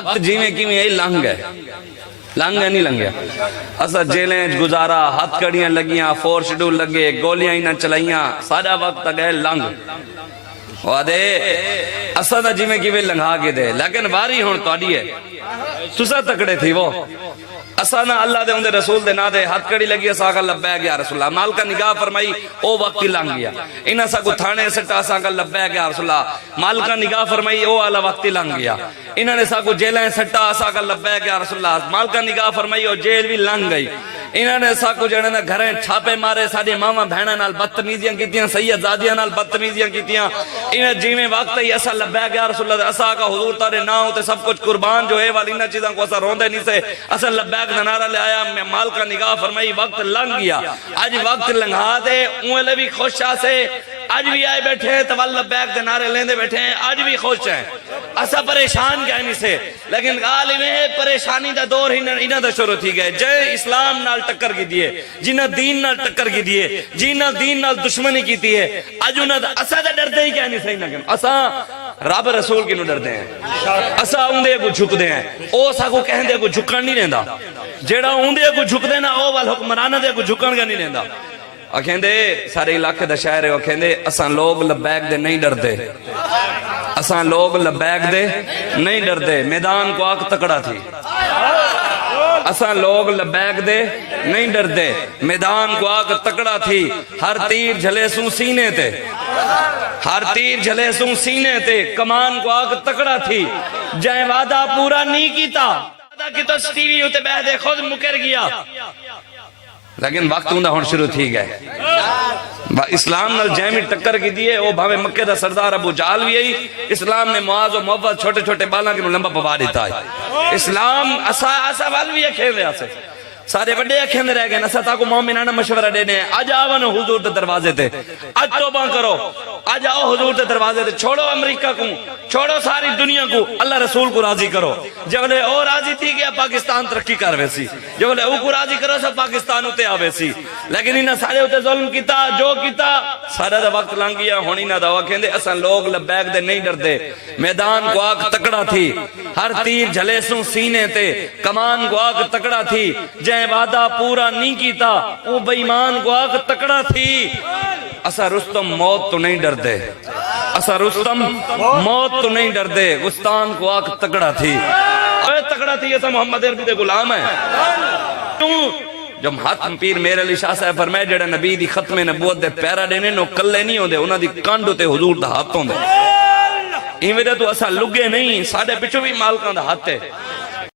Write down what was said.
وقت جیویں کی میں لنگ ہے نہیں لنگیا اسا جیلیں گزارا ہاتھ کڑیاں لگیاں فور شیڈول لگے گولیاں ہی نہ چلائیاں سارا وقت گئے لنگ وعدے اسا دا جیویں کی میں لنگا کے دے لیکن باری ہون توڑی ہے تسا تکڑے تھی وہ اسا نہ اللہ دے اندے رسول دے نا دے ہاتھ کڑی لگی اسا کا لبیک یا رسول اللہ مال کا نگاہ فرمائی او وقت ہی لنگ گیا انہا سا کو تھانے سٹا اسا کا لبیک یا رسول اللہ مال کا نگاہ فرمائی او والا وقت ہی لنگ گیا انہا نے سا کو جیلیں سٹا اسا کا لبیک یا رسول اللہ مال کا نگاہ فرمائی او جیل بھی لنگ گئی انہا نے سا کو جڑے نے گھریں چھاپے مارے ساڑی ماما بہنہ نال بدتمیزیاں کیتیاں سید زادیاں نال بدتمیزیاں کیتیاں انہا جیویں وقت ہی اسا لبیک یا رسول اللہ اسا کا حضور تارے نہ ہوتے سب کچھ قربان جو ہے والی انہا چیزاں کو اسا روندے نہیں سے اسا لبیک دنارہ لے آیا میں مال کا نگاہ فرمائی وقت لنگ گیا آج وقت لنگا دے انہوں بھی خوش آسے آج بھی آئے بیٹھے ہیں توال لبیک دنارے لیندے بیٹھے ہیں آج بھی خوش ہیں اسا پریشان گیا نہیں سے لیکن غالب ہے پریشانی دا دور ہی انہ دا شروع تھی گئے جے اسلام نال ٹکر کی دیئے جنہ دین نال ٹکر کی دیئے جنہ دین نال دشمنی کی دیئے آج انہ دا اسا دا ڈر دے ہی کیا نہیں صحیح نہ اسا رب رسول کی نو ڈر دے ہیں اسا اندے کو جھک دے ہیں او سا کو کہن دے کو جھکن نہیں رہندا جیڑا اندے کو جھک دینا او وال حکمرانہ دے کو جھکن گا نہیں رہندا اکھیں دے سارے علاقے دا شاعر ہے اکھیں دے اساں لوگ لبیک دے نہیں ڈر دے اساں لوگ لبیک دے نہیں ڈر دے میدان کو آگ تکڑا تھی اساں لوگ لبیک دے نہیں ڈر دے میدان کو آگ تکڑا تھی ہر تیر جھلے سوں سینے تے ہر تیر جھلے سوں سینے تے کمان کو آگ تکڑا تھی جائیں وعدہ پورا نہیں کیتا کہ تو ٹی وی ہوتے بہ دے خود مکر گیا لیکن وقت ہوندہ ہون شروع تھی گئے اسلام نال جیمی ٹکر کی دیئے وہ بھاوے مکہ دا سردار ابو جہل بھی ہے اسلام نے معاذ و موفد چھوٹے چھوٹے بالاں کے لمبا پوا دیتا ہے اسلام اسا وال بھی کھیل رہا سے سارے بڑے اکھیں رہ گئے نسا تاکو مومنانہ مشورہ دینے آج آون حضور دے دروازے تے آج توبہ کرو آج آؤ حضور دے دروازے تے چھوڑو امریکہ کو چھوڑو ساری دنیا کو اللہ رسول کو راضی کرو جب لے او راضی تھی گیا پاکستان ترقی کر ویسی جب لے او کو راضی کرو سب پاکستان ہوتے آویسی لیکن انہاں سارے ہوتے ظلم کیتا جو کیتا سارا دا وقت لنگ گیا ہونی نہ دا وقت دے اساں لوگ لبیک دے نہیں ڈر دے میدان کو آگ تکڑا تھی ہر تیر جھلے سوں سینے تے کمان کو آگ تکڑا تھی جائیں وعدہ پورا نہیں کیتا وہ بے ایمان کو آگ تکڑا تھی اسا رستم موت تو نہیں ڈر دے اسا رستم موت تو نہیں ڈر دے گستان کو آگ تکڑا تھی اے تکڑا تھی ایسا محمد عربی دے غلام ہے جب حتم پیر میرے علی شاہ صاحب فرمائے جڑا نبی دی ختم نبوت دے پیرا دینے نو کلے نہیں ہوندے انہاں دی کانڈو تے حضور دا ہاتھ ہوندے ایویں دے تو اسا لگے نہیں ساڑھے پچھو بھی مالکاں دا ہاتھ ہے